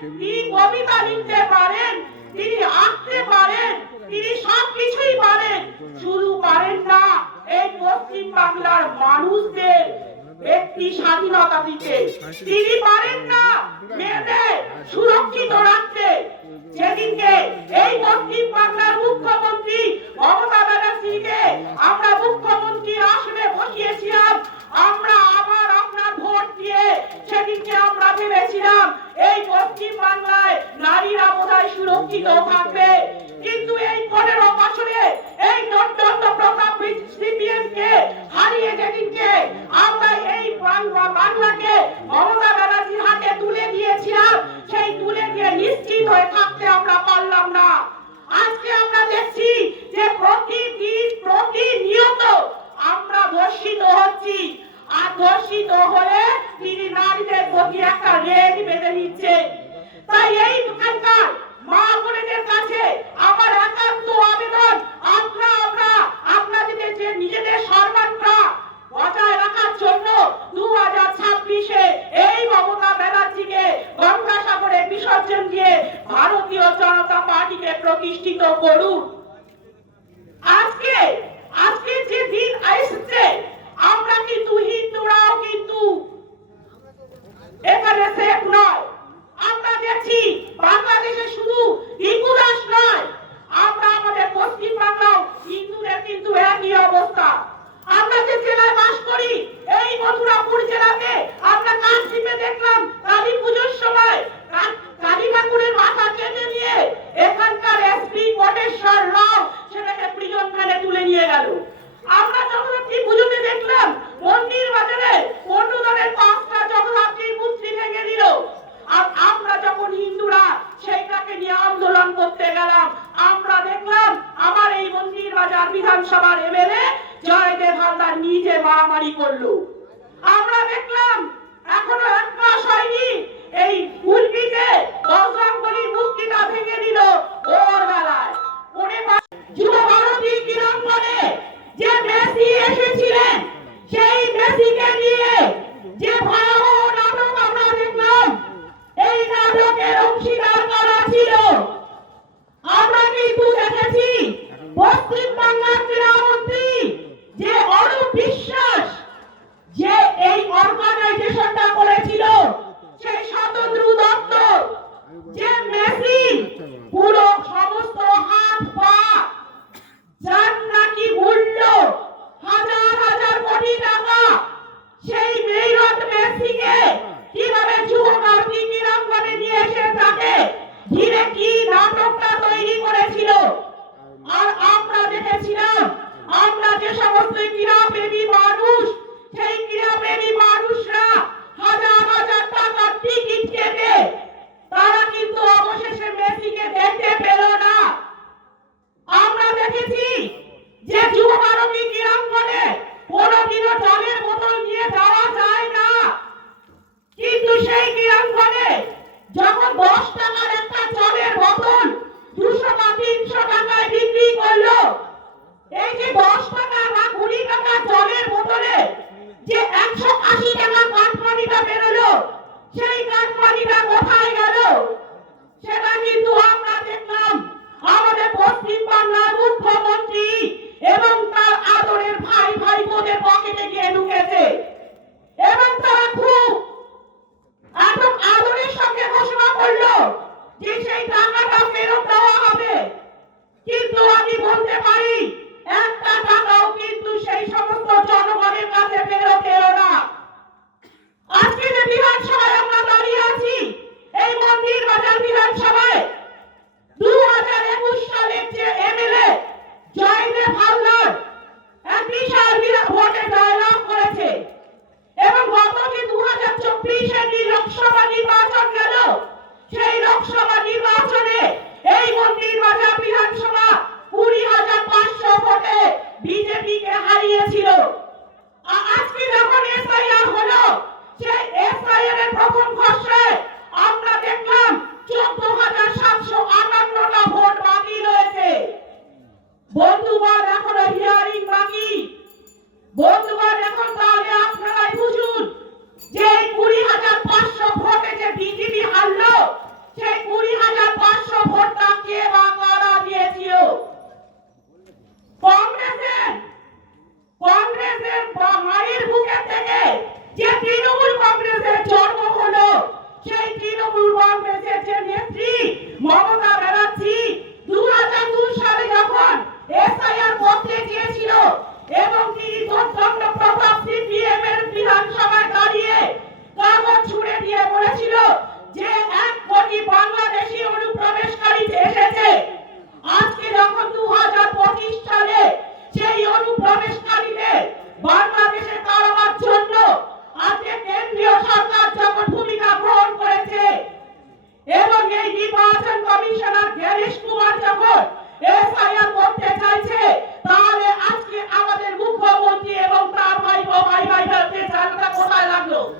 তিনি কবিতা লিখতে পারেন, তিনি আঁকতে পারেন, তিনি সবকিছুই পারেন, শুধু পারেন না এই পশ্চিম বাংলার মানুষদের একটি স্বাধীনতা দিতে। তিনি পারেন না মেয়েদের সুরক্ষিত রাখতে। যেদিনকে এই পশ্চিম বাংলার মুখ্যমন্ত্রী মমতা ব্যানার্জিকে আমরা মুখ্যমন্ত্রীর আসনে বসিয়েছিলাম, আমরা আবার আপনার ভোট দিয়ে সেদিনকে আমরা ভেবেছিলাম এই পশ্চিম বাংলায় নারীরা বোধহয় সুরক্ষিত থাকবে। কিন্তু এই 15 বছরে এই দণ্ডায়মান প্রতাপ সিপিএম কে হারিয়ে যেদিনকে আমরা এই বাংলাকে মমতা ব্যানার্জির হাতে তুলে দিয়েছিলাম, সেই তুলে দিয়ে নিশ্চিত হয়ে থাকতে আমরা পারলাম না। আজকে আমরা দেখছি যে প্রতিনিয়ত আমরা ধর্ষিত হচ্ছি, আর ধর্ষিত হয়ে তিনি নারীদের প্রতি একটা রেড বেঁধে দিচ্ছে। তাই এই এখানকার মা বোনেদের কাছে আমার একান্ত আবেদন, আপনাদের যে নিজেদের সম্মানটা বজায় রাখার জন্য 2026-এ এই মমতা ব্যানার্জিকে গঙ্গাসাগরে বিসর্জন দিয়ে ভারতীয় জনতা পার্টিকে প্রতিষ্ঠিত করুন। আজকে যে দিন আসছে, আমরা কিন্তু হিন্দুরাও কিন্তু এখানে সেফ নয়। আমরা দেখছি বাংলাদেশে শুধু হিন্দুরাস নয়, আমরা আমাদের পশ্চিম বাংলাও হিন্দুদের কিন্তু একই অবস্থা। আমরা যে জেলায় বাস করি এই মথুরাপুর জেলাতে আমরা কাশিমে দেখলাম কালী পুজোর সময় কালী ঠাকুরের মাথা কেটে নিয়ে এখানকার এসপি কোটেশ্বর রাও সেটাকে প্রিজন ভ্যানে তুলে নিয়ে গেল। আমরা জগদ্ধাত্রী পুজোতে দেখলাম মন্দির বাজারে অন্যদের 5টা জগদ্ধাত্রীর মূর্তি ভেঙে দিল। আর আমরা যখন হিন্দুরা সেইটাকে নিয়ে আন্দোলন করতে গেলাম, আমরা দেখলাম আমার এই মন্দির বাজার বিধানসভার এমএলএ জয়দেব হালদার নিজে মারামারি করলো। আমরা দেখলাম এখনো 1 মাস হয়নি এই উল্টিতে বজরংবলীর মূর্তিটা ভেঙে দিল ওর বেলায়। যুব ভারতী ক্রীড়াঙ্গনে যে মেসি এসেছিলেন, সেই মেসিকে নিয়ে যে ভয়াবহ নাটক আমরা দেখলাম, এই নাটকের অংশীদার কারা ছিল? আমরা কিন্তু দেখেছি পশ্চিম বাংলার ক্রীড়ামন্ত্রী যে অরূপ বিশ্বাস যে এই অর্গানাইজেশনটা করেছিল, সেই স্বতন্ত্র দত্ত যে মেসি পুরো সমস্ত হাত পা যার নাকি মূল্য হাজার কোটি টাকা, সেই মেরিয়ট মেসিকে কিভাবে যুব ভারতী ক্রীড়াঙ্গনে নিয়ে এসে তাকে ঘিরে কি নাটকটা তৈরি করেছিল। আর আমরা দেখেছিলাম, আমরা যে সমস্ত ক্রীড়াপ্রেমী মানুষ, সেই ক্রীড়াপ্রেমী মানুষরা হাজার টাকার টিকিট কেটে তারা কিন্তু অবশেষে মেসিকে দেখতে পেল না। আমরা দেখেছি যে যুব ভারতী ক্রীড়াঙ্গনে কোনোদিনও জলের বোতল নিয়ে যাওয়া যায় না, কিন্তু সেই ক্রীড়াঙ্গনে যখন 10 টাকার একটা জলের বোতল 200 বা 300 টাকায় বিক্রি করলো, এই যে 10 টাকা বা 20 টাকা জলের বোতলে যে 180 টাকা কাঠমানিটা বেরোলো, সেই কাঠমানিটা কোথায় গেল? সেটা কিন্তু আমরা দেখলাম আমাদের পশ্চিম বাংলার মুখ্যমন্ত্রী এবং তার আদরের ভাইপোদের পকেটে গিয়ে ঢুকেছে। এবং তারা খুব একদম আদরের সঙ্গে ঘোষণা করলো যে সেই টাকাটা ফেরত দেওয়া হবে। কিন্তু আমি বলতে পারি একটা টাকাও কিন্তু সেই সমস্ত জনগণের কাছে ফেরত এলো না। আজকে যে বিধানসভায় আমরা দাঁড়িয়ে আছি, এই মন্দির বাজার বিধানসভায় 2021 সালের যে এমএলএ জয়দেব হালদার এক বিশাল ভোটে জয়লাভ করেছে, এবং গত যে 2024-এর লোকসভা নির্বাচন গেল, সেই লোকসভা নির্বাচনে এই মন্দির বাজার বিধানসভা 20,500 ভোটে বিজেপিকে হারিয়েছিল। আজকে